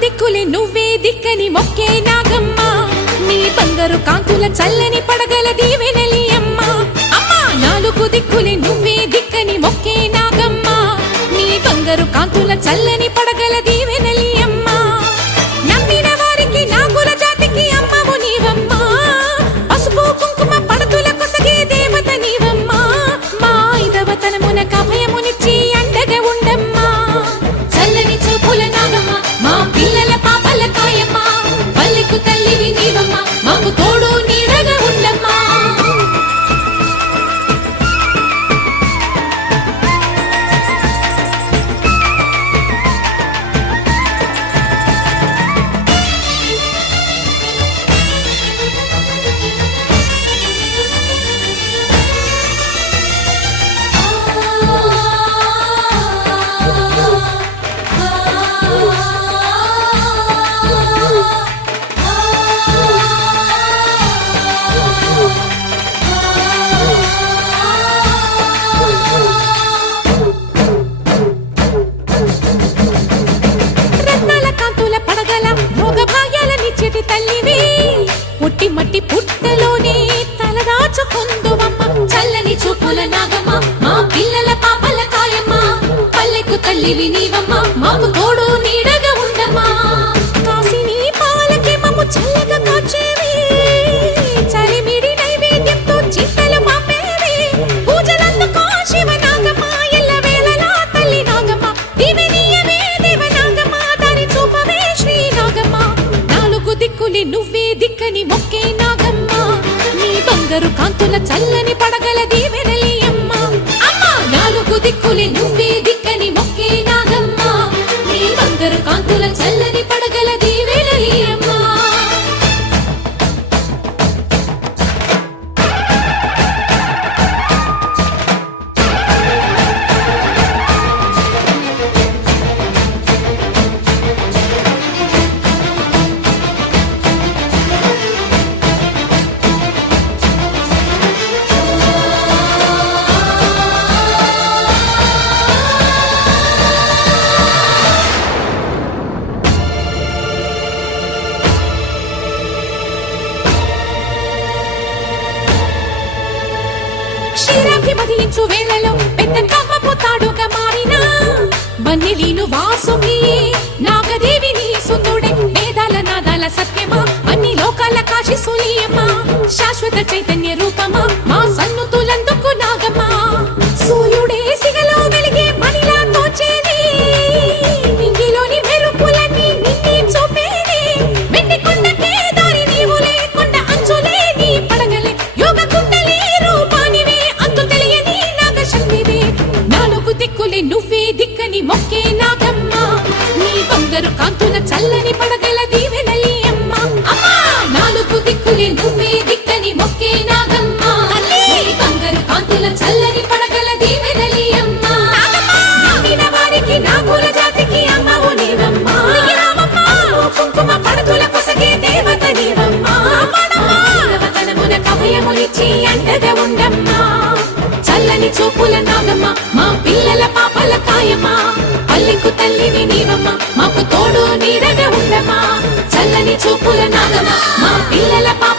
దిక్కులే నువ్వే దిక్కని మొక్కే నాగమ్మ నీ బంగారు కాంతుల చల్లని పడగల దీవెనలి అమ్మ అమ్మా నాలుగు దిక్కులే నువ్వే దిక్కని మొక్కే నాగమ్మ నీ బంగారు కాంతుల చల్లని పడగల దీవెనలి అమ్మ నమ్మిన వారికి నాగుల జాతికి అమ్మవు నీవమ్మ పసుపు కుంకుమ పడతుల కొసగే దేవత నీవమ్మ మా ఐదవతనమున కభయమునిచ్చి అండగా ఉండమ్మా చల్లని చూపుల నాగమ్మ మా పిల్లల పాపల కాయమ్మ పల్లెకు తల్లివి నీవమ్మ మాకు తోడు నీడగా ఉండమ్మా పుట్టి మట్టి పుట్టలోనే తలదాచుకుందువమ్మ చల్లని చూపుల నాగమ్మ మా పిల్లల పాపల కాయమ్మ పల్లెకు తల్లివి నీవమ్మ మాకు తోడు నీడగా ఉండమ్మా కాసిని పాలకి మమ్ము చల్లగా కాచేవి చలిమిడి నైవేద్యంతో చింతలు మాపేవి పూజలందుకో శివ నాగమ్మ ఎల్లవేళలా తల్లి నాగమ్మ దివెనీయవే దేవ నాగమ్మ దారి చూపవే శ్రీ నాగమ్మ నాలుగు దిక్కులి నువ్వే దిక్కని మొక్కే నాగమ్మ నీ బంగారు కాంతుల చల్లని పడగల దీవెనలి అమ్మ అమ్మా నాలుగు దిక్కులి నువ్వే దిక్కని మొక్కే నాగమ్మ నీ బంగారు కాంతుల చల్లని పడగల దీవెనలి అమ్మ క్షీరాభిమదించు వేళలో పెద్ద కవ్వపు తాడుగా మారినా వన్నెలీను వాసుకి నాగదేవి నీ సుందుడే వేదాల నాదాల సత్యమా అన్ని లోకాల కాశి సులియమ్మా శాశ్వత చైతన్య రూపమా మా సన్నుతులందుకు నాగమ్మా సూర్యుడే సిగలో వెలిగే మణిలా తోచేది నింగిలోని మెరుపులన్నీ నిన్నే చూపేది వెండి కొండకే దారి నీవులే కొండ అంచులే నీ పడగలే యోగ కుండలే రూపానివే అంతు తెలియని నాగశక్తివే నాలుగు దిక్కులే నువ్వే దిక్కని మొక్కే నాగమ్మ నీ బంగారు కాంతుల చల్లని పడగల దీవెనలి అమ్మ అమ్మా నాలుగు దిక్కులే నువ్వే దిక్కని మొక్కే నాగమ్మ నీ బంగారు కాంతుల చల్లని పడగల దీవెనలి అమ్మ నమ్మిన వారికి నాగుల జాతికి అమ్మవు నీవమ్మ కుంకుమ పడతుల కొసగే దేవత నీవమ్మ దేవతనమున కభయమునిచ్చి అండగా ఉండమ్మా చల్లని చూపుల నాగమ్మ మా పిల్లల పాపల కాయమ్మ పల్లెకు తల్లివి నీవమ్మ మాకు తోడు నీడగా ఉండమ్మా చల్లని చూపుల నాగమ్మ మా పిల్లల పాప